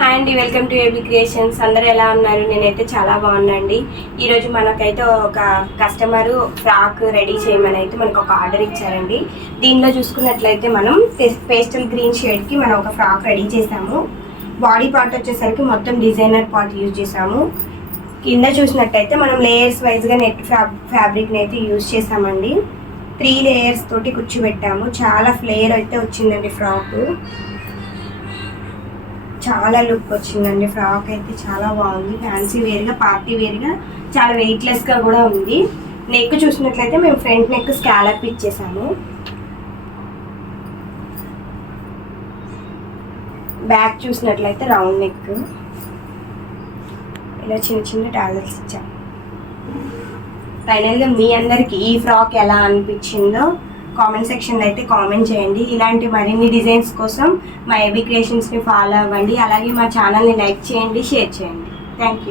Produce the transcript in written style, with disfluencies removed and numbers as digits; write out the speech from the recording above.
Hi అండి, welcome to AB creations. అందరూ ఎలా ఉన్నారు? నేనైతే చాలా బాగున్నాండి. ఈరోజు మనకైతే ఒక కస్టమర్ ఫ్రాక్ రెడీ చేయమని అయితే మనకు ఒక ఆర్డర్ ఇచ్చారండి. దీనిలో చూసుకున్నట్లయితే మనం పేస్టల్ గ్రీన్ షేడ్కి మనం ఒక ఫ్రాక్ రెడీ చేసాము. బాడీ పార్ట్ వచ్చేసరికి మొత్తం డిజైనర్ పార్ట్ యూజ్ చేసాము. కింద చూసినట్టయితే మనం లేయర్స్ వైజ్గా నెట్ ఫ్యాబ్రిక్ని అయితే యూజ్ చేసామండి. 3 లేయర్స్ తోటి కూర్చోబెట్టాము. చాలా ఫ్లేయర్ అయితే వచ్చిందండి ఫ్రాక్. చాలా లుక్ వచ్చిందండి. ఫ్రాక్ అయితే చాలా బాగుంది. ఫ్యాన్సీ వేర్గా, పార్టీ వేర్గా, చాలా వెయిట్లెస్గా కూడా ఉంది. నెక్ చూసినట్లయితే మేము ఫ్రంట్ నెక్ స్కాలప్ ఇచ్చేసాము. బ్యాక్ చూసినట్లయితే రౌండ్ నెక్, ఇలా చిన్న చిన్న టాజల్స్ ఇచ్చాము. ఫైనల్గా మీ అందరికి ఈ ఫ్రాక్ ఎలా అనిపించిందో కామెంట్ సెక్షన్లో అయితే కామెంట్ చేయండి. ఇలాంటి మరిన్ని డిజైన్స్ కోసం మా ఏబీ క్రియేషన్స్ని ఫాలో అవ్వండి. అలాగే మా ఛానల్ని లైక్ చేయండి, షేర్ చేయండి. Thank you.